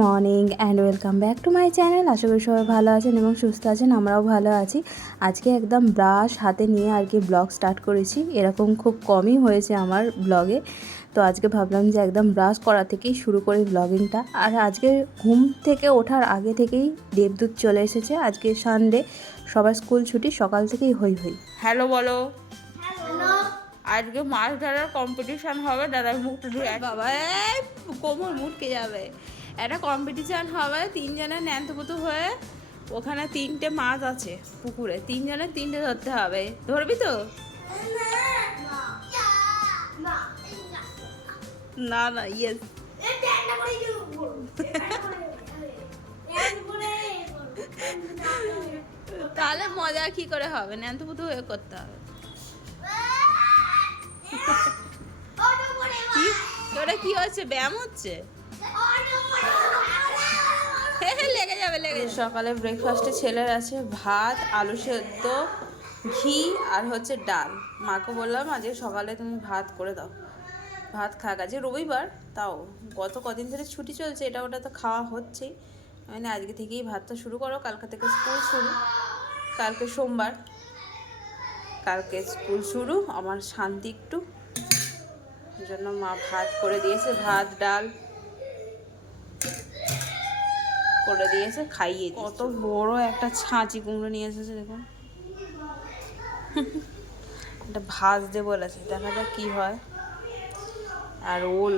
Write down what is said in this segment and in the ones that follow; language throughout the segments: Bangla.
Morning and welcome back to my channel. আশা করি সবাই ভালো আছেন এবং সুস্থ আছেন, আমরাও ভালো আছি। আজকে একদম ব্রাশ হাতে নিয়ে আর কি ব্লগ স্টার্ট করেছি, এরকম খুব কমই হয়েছে আমার ব্লগে। তো আজকে ভাবলাম যে একদম ব্রাশ করা থেকেই শুরু করি ব্লগিংটা। আর আজকে ঘুম থেকে ওঠার আগে থেকেই দেবদূত চলে এসেছে। আজকে সানডে, সবার স্কুল ছুটি, সকাল থেকেই হই হই। হ্যালো বলো। আজকে মাছ ধরার কম্পিটিশন হবে। দাদার মুখটা ধুয়ে বাবা, এই কোমর মুটকে যাবে। একটা কম্পিটিশন হবে, তিনজনের ন্যান্তপুতু হয়ে। ওখানে 3টে মাছ আছে পুকুরে, তিনজনের 3টে ধরতে হবে। ধরবি তো? না না, ইয়েস। তাহলে মজা কি করে হবে? ন্যান্তপুতু হয়ে করতে হবে। তোরা কি হচ্ছে? ব্যায়াম হচ্ছে? লেগে যাবে, লেগে যাবে। সকালে ব্রেকফাস্টে ছেলের আছে ভাত, আলু সেদ্ধ, ঘি আর হচ্ছে ডাল। মাকে বললাম আজকে সকালে তুমি ভাত করে দাও, ভাত খাক। আজকে রবিবার, তাও গত কদিন ধরে ছুটি চলছে, এটা ওটা তো খাওয়া হচ্ছেই। মানে আজকে থেকেই ভাতটা শুরু করো, কালকে থেকে স্কুল শুরু। কালকে সোমবার, কালকে স্কুল শুরু। আমার শান্তি একটু, এই জন্য মা ভাত করে দিয়েছে, ভাত ডাল করে দিয়েছে, খাইয়ে দিয়েছে। কত বড় একটা ছাঁচি কুমড়ো নিয়ে এসেছে দেখুন। এটা ভাজতে বলেছে, দেখা যাক কি হয়। আর ওল,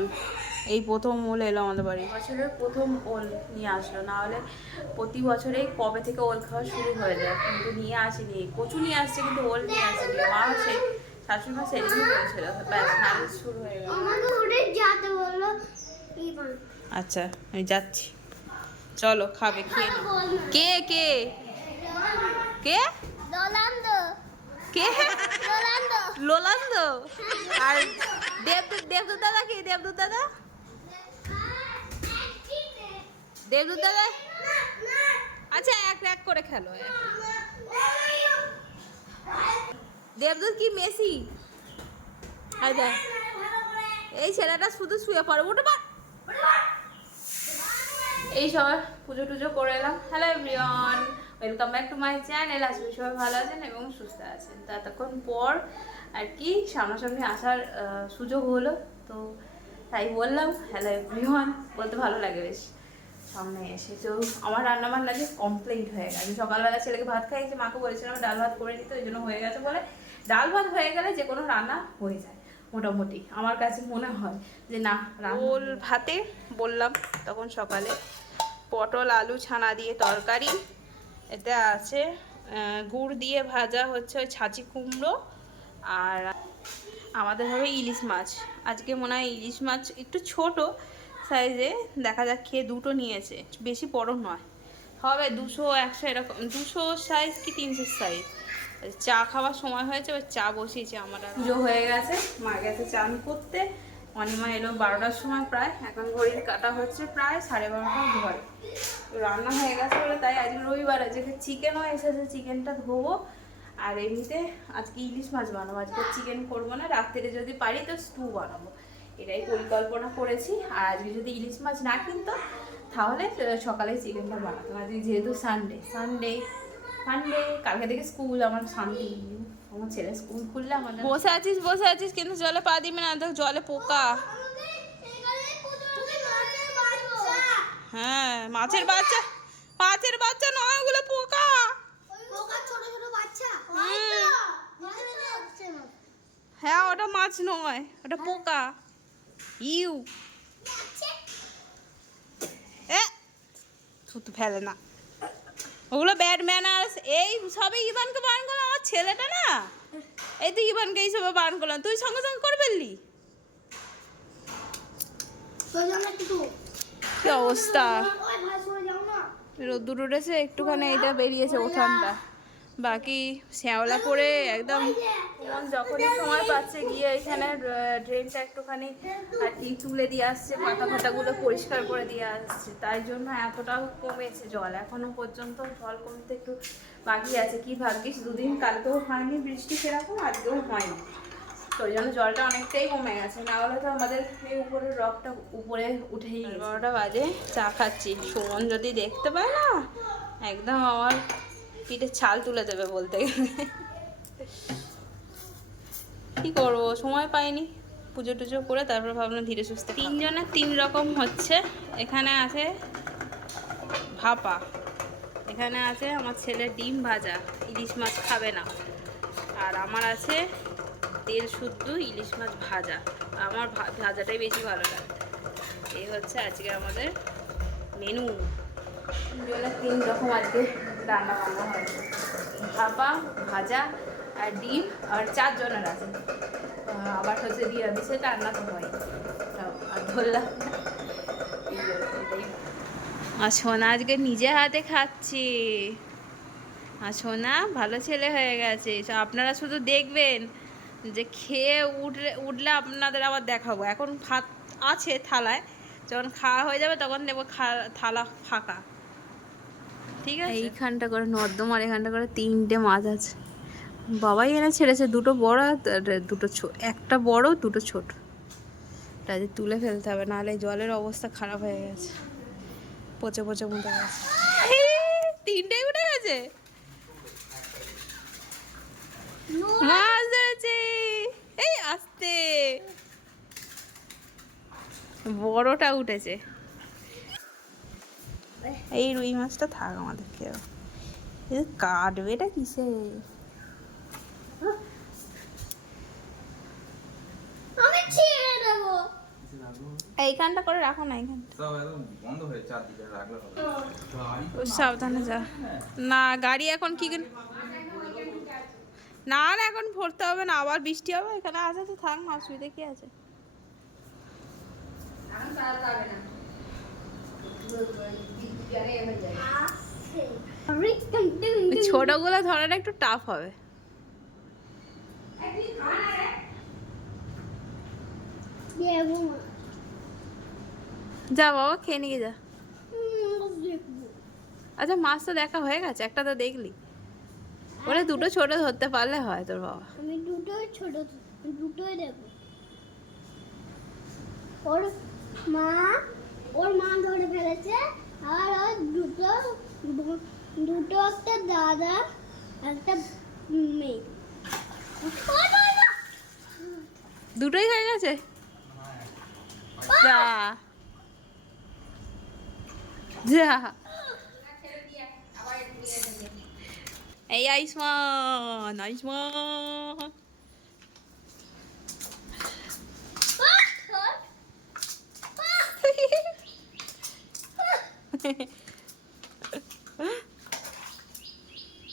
এই প্রথম ওল এলো আমাদের বাড়ি, বছরের প্রথম ওল নিয়ে আসলো। না হলে প্রতি বছরেই কবে থেকে ওল খাওয়া শুরু হয়ে যায়, কিন্তু নিয়ে আসেনি। কচু নিয়ে আসছে কিন্তু ওল নিয়ে আসেনি। মা হচ্ছে শাশুড়ি মা সেদিনই বলেছিল, ব্যাস নালিশ শুরু হয়ে গেল। আচ্ছা আমি যাচ্ছি, চলো খাবে, খেয়ে নাও। কে কে কে কে? লোলান্দ। আর দেবদূত, দেবদূত দাদা কি? দেবদূত দাদা, দেবদূত দাদা। আচ্ছা এক এক করে খেলো। দেবদূত কি মেসি? আচ্ছা, এই ছেলেটা শুধু শুয়ে পড়ে, উঠে পড়। এই সবাই পুজো টুজো করে এলাম। Hello everyone, welcome back to my channel. আজকে সবাই ভালো আছেন এবং সুস্থ আছেন। তো এতক্ষণ পর আর কি সামনাসামনি আসার সুযোগ হলো, তো তাই বললাম হ্যালো এভরিওয়ান, বলতে ভালো লাগে বেশ সামনে এসে। তো আমার রান্নাবান্না যে কমপ্লিট হয়ে গেছে। সকালবেলা ছেলেকে ভাত খাইয়েছি, মাকে বলেছিলাম ডাল ভাত করে দিতে, ওই জন্য হয়ে গেছে বলে। ডাল ভাত হয়ে গেলে যে কোনো রান্না হয়ে যায় মোটামুটি, আমার কাছে মনে হয় যে না। ওল ভাতে বললাম তখন সকালে, পটল আলু ছানা দিয়ে তরকারি, এতে আছে গুড় দিয়ে ভাজা হচ্ছে ওই ছাঁচি কুমড়ো, আর আমাদের হবে ইলিশ মাছ। আজকে মনে হয় ইলিশ মাছ একটু ছোট সাইজে, দেখা যাক খেয়ে। দুটো নিয়েছে, বেশি বড় নয়, হবে 200 100 এরকম, 200 সাইজ কি 300 সাইজ। চা খাওয়ার সময় হয়েছে, ওই চা বসিয়েছে। আমার পুজো হয়ে গেছে, মা গেছে চান করতে। অনিমা এলো 12টার সময় প্রায়, এখন ঘড়ির কাটা হচ্ছে প্রায় 12:30 ঘরে। রান্না হয়ে গেছে বলে, তাই আজকে রবিবার, আজকে চিকেনও এসেছে, চিকেনটা ধোবো। আর এমনিতে আজকে ইলিশ মাছ বানাবো, আজকে চিকেন করবো না, রাত্রে যদি পারি তো স্টু বানাবো, এটাই পরিকল্পনা করেছি। আর আজকে যদি ইলিশ মাছ না কিনতো তাহলে সকালে চিকেনটা বানাতাম। আজকে যেহেতু সানডে, সানডে সানডে কালকে থেকে স্কুল, আমার শান্তি। আমার ছেলে স্কুল খুললে আমাদের। বসে আছিস বসে আছিস, কিন্তু জলে পা দিবি না, তো জলে পোকা। হ্যাঁ মাছের বাচ্চা, মাছের বাচ্চা নয়, ওগুলো পোকা। হ্যাঁ ওটা মাছ নয়, ওটা পোকা। ইউ এ থুতু ফেলে না, ওগুলো ব্যাড ম্যানার্স। এই সবে ইভানকে বারণ করলাম, আমার ছেলেটা না, এই তো ইভানকে এই সবে বারণ করলাম, তুই সঙ্গে সঙ্গে করে ফেললি। কি অবস্থা, রোদ্দুর উঠেছে একটুখানি, এটা বেরিয়েছে উঠানটা, বাকি শ্যাওলা পড়ে একদম। যখনই সময় পাচ্ছে গিয়ে এখানে ড্রেনটা একটুখানি আর কি তুলে দিয়ে আসছে, পাতা ফাতাগুলো পরিষ্কার করে দিয়ে আসছে, তাই জন্য এতটাও কমেছে জল। এখনো পর্যন্ত জল কমতে একটু বাকি আছে। কি ভাগ্যিস দুদিন, কালকেও হয়নি বৃষ্টি সেরকম, আজকেও হয়নি। তো ওই জন্য জলটা অনেকটাই কমে গেছে, না হলে তো আমাদের এই উপরের রকটা উপরে উঠেই গেছে। 12টা বাজে, চা খাচ্ছি। সুমন যদি দেখতে পায় না, একদম আমার পিঠে ছাল তুলে দেবে বলতে গেলে। কি করবো, সময় পাইনি। পুজো টুজো করে তারপর ভাবলাম ধীরে সুস্থে। 3 জনের 3 রকম হচ্ছে। এখানে আছে ভাপা, এখানে আছে আমার ছেলে ডিম ভাজা, ইলিশ মাছ খাবে না, আর আমার আছে তেল শুদ্ধ ইলিশ মাছ ভাজা। আমার ভাজাটাই বেশি ভালো লাগে। এই হচ্ছে আজকে আমাদের মেনু। 3 রকম আজকে রান্না বান্না হয়, ভাপা, ভাজা আর ডিম, আর 4 জনের আছে। আবার হচ্ছে নিরামিষে রান্না তো হয়, আর ধরলাম এটাই। আর সোনা আজকে নিজে হাতে খাচ্ছি, আর সোনা ভালো ছেলে হয়ে গেছে। আপনারা শুধু দেখবেন, যে খেয়ে উঠলে আপনাদের আবার দেখাবো। এখন ভাত আছে থালায়, যখন খাওয়া হয়ে যাবে তখন দেখবো থালা ফাঁকা। ঠিক আছে, এইখানটা করে নর্দমার এখানটা করে 3টে মাছ আছে। বাবাই এনে ছেড়েছে, 2টো বড় আর 2টো ছোট, একটা বড় 2টো ছোট। তাদের তুলে ফেলতে হবে, নাহলে জলের অবস্থা খারাপ হয়ে গেছে, পচে পচে মতো গেছে। 3টেই উঠে গেছে, মাছ ধরেছে। এই আস্তে, বড়টা উঠেছে। এই রুই মাছটা থাক আমাদেরকে, কাটবে এটা কিসে? আমি ছিঁড়ে দেবো। এইখানটা করে রাখো না, এইখানটা সব একদম বন্ধ হয়ে চারদিকে রাখলে হবে। সাবধানে যা। না গাড়ি এখন কি না না এখন ভরতে হবে না, আবার বৃষ্টি হবে। এখানে আছে তো, থাক না, অসুবিধা কি আছে? ছোটগুলো ধরাটা একটু টাফ হবে। যা বাবা, খেয়ে নিয়ে যা। আচ্ছা, মাছ তো দেখা হয়ে গেছে, একটা তো দেখলি। ওরে 2টো ছোট ধরতে পারলে হয় তোর বাবা। আমি দুটোই দেবো। ওর মা ধরে ফেলেছে, আর ওর দুটো একটা দাদা, একটা মেয়ে। 2টোই হয়ে গেছে। যা যা, এই আয়ুষ্মান আয়ুষ্মান।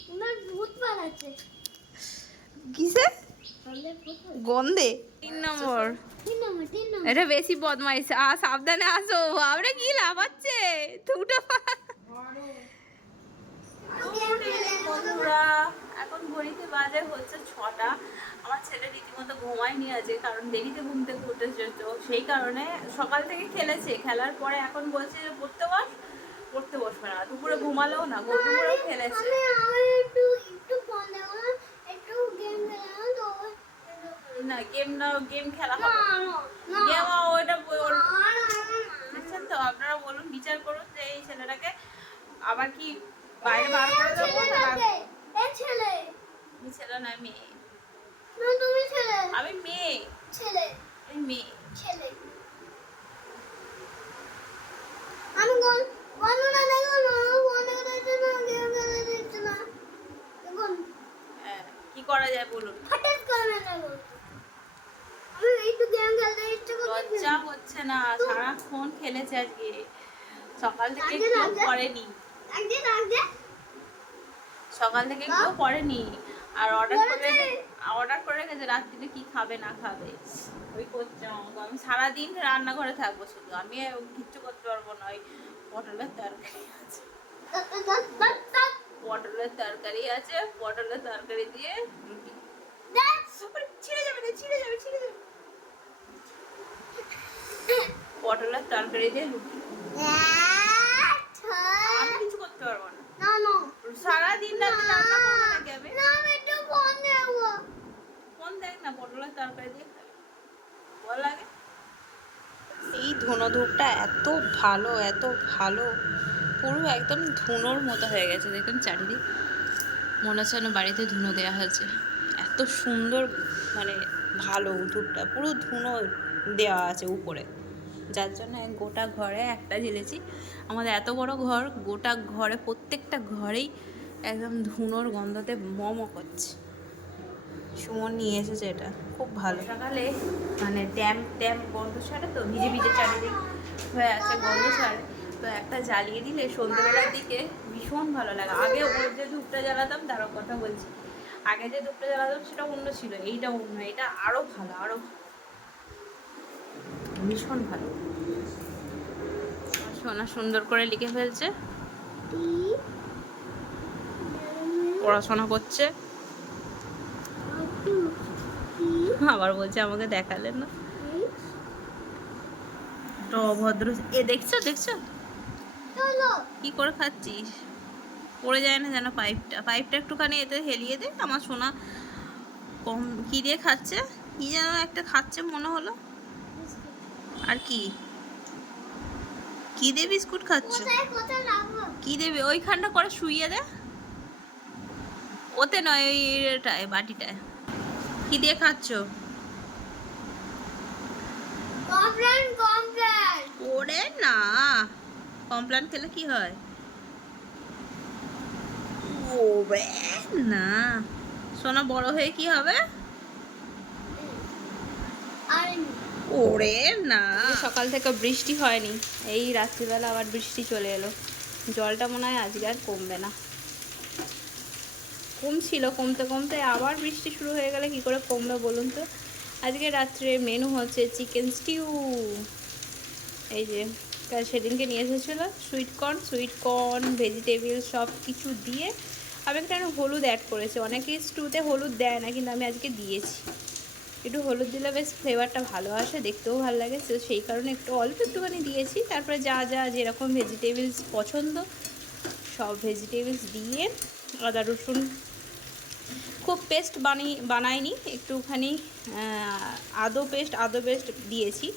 তোমার ভূত পালাচ্ছে। কিসে? আমাদের ভূত পালাচ্ছে। গন্ধে। 3 নম্বর, তিন নম্বর। এটা বেশি বদমাইশ। সাবধানে আসো, আমরা কি লাফাচ্ছে 2টো। বন্ধুরা, এখন ঘড়িতে বাজে হচ্ছে 6টা। আমার ছেলে রীতিমতো ঘুমায়নি আজকে, কারণ দেরিতে ঘুম থেকে উঠেছে, তো সেই কারণে সকাল থেকে খেলেছে। খেলার পরে এখন বলছে যে পড়তে বসবে না। দুপুরে ঘুমালেও না, দুপুরেও খেলেছে। আমি একটু ফোন দেবো, একটু গেম খেলাম তো। না গেম খেলা হবে গেম, ওইটা দেখছেন তো? আপনারা বলুন, বিচার করুন যে এই ছেলেটাকে আবার কি বাইরে বার করে দেবো না রাখবো? ছেলে আমি ছেলে না, মেয়ে। না, তুমি ছেলে। আমি মেয়ে, ছেলে আমি মেয়ে। ছেলে। আমি গণনা দেখো না, গণনা দিচ্ছে না, গেম খেলা দিচ্ছে না। দেখুন হ্যাঁ, কি করা যায় বলুন? হঠাৎ করে না দেখো, আমি একটু গেম খেলতে ইচ্ছে করছে। লজ্জা হচ্ছে না? সারাক্ষণ খেলেছে আজকে, সকাল থেকে আজকে কেউ রাজা- পড়েনি, আজকে সকাল থেকে কেউ পড়েনি। আর অর্ডার পড়েছে। করে রেখেছে রাত্রিতে কি খাবে না খাবে, ওই করছে আমাকে। আমি সারাদিন রান্নাঘরে থাকবো, শুধু আমি কিচ্ছু করতে পারবো না। ওই পটলের তরকারি আছে, পটলের তরকারি দিয়ে রুটি। ছিঁড়ে যাবে। পটলের তরকারি দিয়ে রুটি, আমি কিছু করতে পারবো না। সারাদিন রাতে রান্না করবো নাকি আমি? না, আমি একটু ফোন দেখবো। ফোন দেখ না, পটলের তরকারি দিয়ে পুরনো ধূপটা এত ভালো পুরো একদম ধুনোর মতো হয়ে গেছে। দেখুন চারিদিক মনে হচ্ছে যেন বাড়িতে ধুনো দেওয়া হয়েছে, এত সুন্দর মানে ভালো ধূপটা, পুরো ধুনো দেওয়া আছে উপরে, যার জন্য গোটা ঘরে একটা জ্বেলেছি। আমাদের এত বড় ঘর, গোটা ঘরে প্রত্যেকটা ঘরেই একদম ধুনোর গন্ধতে মম করছে। সুমন নিয়ে এসেছে এটা, খুব ভালো। সকালে মানে ড্যাম গন্ধ ছাড়ে তো, ভিজে ভিজে চারিদিক হয়ে আছে, গন্ধ ছাড়ে তো একটা জ্বালিয়ে দিলে সন্ধ্যেবেলার দিকে ভীষণ ভালো লাগে। আগে ওর যে ধূপটা জ্বালাতাম তার কথা বলছি, আগে যে ধূপটা জ্বালাতাম সেটা অন্য ছিল, এইটা অন্য, এটা আরো ভালো, আরো ভীষণ ভালো। সোনা সুন্দর করে লিখে ফেলছে, পড়াশোনা করছে, আবার বলছে আমাকে দেখালেন না, তো অভদ্র। এ দেখছো কি করে খাচ্ছিস, পড়ে যায় না যেন পাইপটা একটুখানি এতে হেলিয়ে দে। আমার সোনা কম কি দিয়ে খাচ্ছে, কি যেন একটা খাচ্ছে মনে হলো, আর কি দিয়ে বিস্কুট খাচ্ছ, কি দেবে ওইখানটা করে শুইয়ে দে, ওতে নয় ওইটায় বাটিটায়। কি দিয়ে খাচ্ছ? ওরে না, কমপ্লেন খেলে কি হয়? ওবে না, সোনা বড় হয়ে কি হবে? ওরে না। সকাল থেকে বৃষ্টি হয়নি, এই রাত্রিবেলা আবার বৃষ্টি চলে এলো। জলটা মনে হয় আজকে আর কমবে না, কমছিল, কমতে আবার বৃষ্টি শুরু হয়ে গেলে কি করে কমবে বলুন তো। আজকে রাত্রে মেনু হচ্ছে চিকেন স্টিউ। এই যে সেদিনকে নিয়ে এসেছিলো সুইট কর্ন ভেজিটেবল সব কিছু দিয়ে। আমি একটা হলুদ অ্যাড করেছি, অনেকেই স্টুতে হলুদ দেয় না, কিন্তু আমি আজকে দিয়েছি। একটু হলুদ দিলে বেশ ফ্লেভারটা ভালো আসে, দেখতেও ভালো লাগে, তো সেই কারণে অল্প একটুখানি দিয়েছি। তারপরে যা যেরকম ভেজিটেবলস পছন্দ সব ভেজিটেবলস দিয়ে, আদা রসুন খুব পেস্ট বানাইনি, একটুখানি আদো পেস্ট দিয়েছি,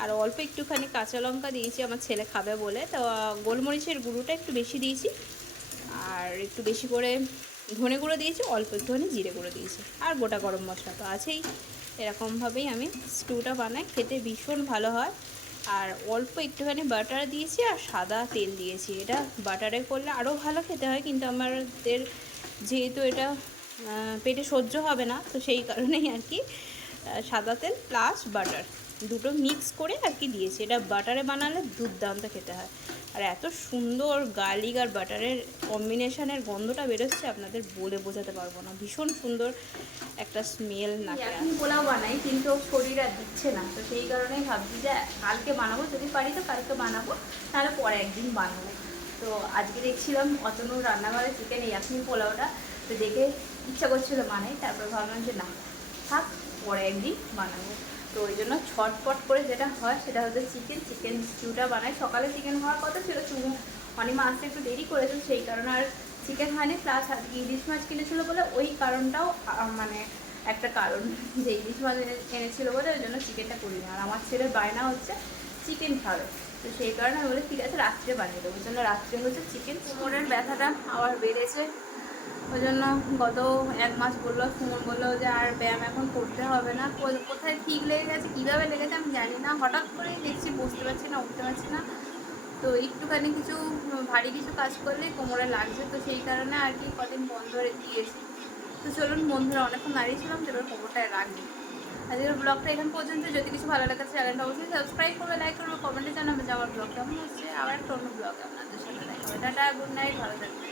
আর অল্প একটুখানি কাঁচা লঙ্কা দিয়েছি আমার ছেলে খাবে বলে। তো গোলমরিচের গুঁড়োটা একটু বেশি দিয়েছি, আর একটু বেশি করে ধনে গুঁড়ো দিয়েছি, অল্প একটুখানি জিরে গুঁড়ো দিয়েছি, আর গোটা গরম মশলা তো আছেই। এরকমভাবেই আমি স্টুটা বানাই, খেতে ভীষণ ভালো হয়। আর অল্প একটুখানি বাটার দিয়েছি আর সাদা তেল দিয়েছি। এটা বাটারে করলে আরও ভালো খেতে হয়, কিন্তু আমাদের যেহেতু এটা পেটে সহ্য হবে না, তো সেই কারণেই আর কি সাদা তেল প্লাস বাটার দুটো মিক্স করে আর কি দিয়েছি। এটা বাটারে বানালে দুর্দান্ত খেতে হয়, আর এত সুন্দর গার্লিক আর বাটারের কম্বিনেশনের গন্ধটা বেরোচ্ছে আপনাদের বলে বোঝাতে পারবো না, ভীষণ সুন্দর একটা স্মেল নাকে। এখন পোলাও বানাই, কিন্তু শরীর আর দিচ্ছে না, তো সেই কারণেই ভাবছি যে কালকে বানাবো, যদি পারি তো কালকে বানাবো, তাহলে পরে একদিন বানাবো। তো আজকে দেখছিলাম অতনুর রান্নাঘরে চিকেন ইয়াকনি পোলাওটা, তো দেখে ইচ্ছা করছিল বানাই, তারপর ভাবলাম যে না থাক, পরে একদিন বানাবো। তো ওই জন্য ছটপট করে যেটা হয় সেটা হচ্ছে চিকেন স্টিউটা বানাই। সকালে চিকেন হওয়ার কথা ছিল, অনিমা আসতে একটু দেরি করেছিল, সেই কারণে আর চিকেন হয়নি। প্লাস আজকে ইলিশ মাছ কিনেছিল বলে, ওই কারণটাও মানে একটা কারণ, যে ইলিশ মাছ এনেছিল বলে ওই জন্য চিকেনটা করিনি। আর আমার ছেলের বায়না হচ্ছে চিকেন খাবে, তো সেই কারণে আমি বলি ঠিক আছে রাত্রে বানিয়ে দেবো। ওই জন্য রাত্রে হচ্ছে চিকেন। কোমরের ব্যথাটা আবার বেড়েছে, ওই জন্য গত 1 মাস বললো, সুমন বললো যে আর ব্যায়াম এখন করতে হবে না। কোথায় ঠিক লেগে গেছে, কীভাবে লেগেছে আমি জানি না, হঠাৎ করেই দেখছি বসতে পারছি না, উঠতে পারছি না। তো একটুখানি কিছু ভারী কিছু কাজ করলেই কোমরে লাগছে, তো সেই কারণে আর কি কদিন বন্ধ দিয়েছি। তো চলুন বন্ধুরা, অনেকক্ষণ দাঁড়িয়েছিলাম, তো এবার কোমরটায় রাখবো। আজকের ব্লগটা এখান পর্যন্ত। যদি কিছু ভালো লাগে চ্যানেলটা অবশ্যই সাবস্ক্রাইব করবে, লাইক করবে, কমেন্টে জানাবে যে আমার ব্লগ কেমন হচ্ছে। আবার একটা অন্য ব্লগে আপনাদের সাথে দেখা হবে। টাটা, গুড নাইট, ভালো থাকবে।